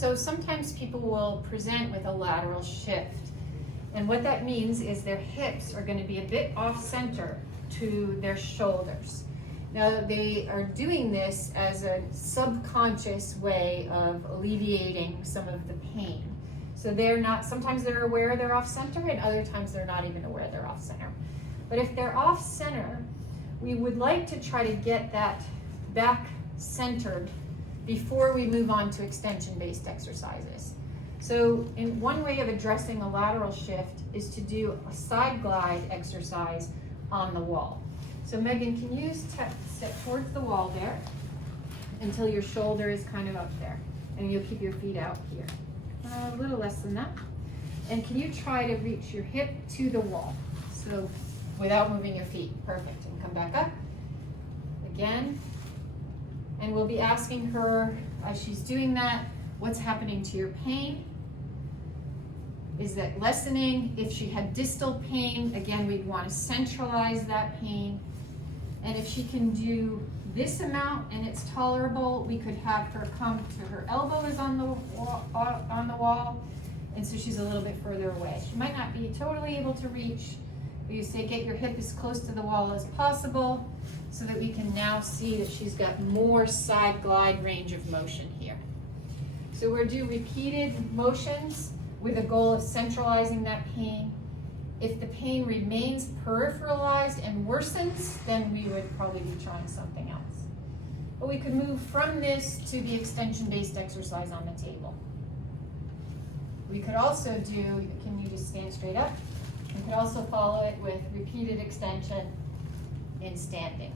So sometimes people will present with a lateral shift. And what that means is their hips are going to be a bit off center to their shoulders. Now they are doing this as a subconscious way of alleviating some of the pain. So sometimes they're aware they're off center and other times they're not even aware they're off center. But if they're off center, we would like to try to get that back centered before we move on to extension-based exercises. So one way of addressing a lateral shift is to do a side glide exercise on the wall. So Megan, can you step towards the wall there until your shoulder is kind of up there, and you'll keep your feet out here. A little less than that. And can you try to reach your hip to the wall? So without moving your feet. Perfect. And come back up. Again. And we'll be asking her, as she's doing that, what's happening to your pain? Is that lessening? If she had distal pain, again, we'd want to centralize that pain. And if she can do this amount and it's tolerable, we could have her come to her elbow is on the wall, and so she's a little bit further away. She might not be totally able to reach, but you say get your hip as close to the wall as possible so that we can now see that she's got more side glide range of motion here. So we'll do repeated motions with a goal of centralizing that pain. If the pain remains peripheralized and worsens, then we would probably be trying something else. But we could move from this to the extension-based exercise on the table. We could also do, can you just stand straight up? We could also follow it with repeated extension in standing.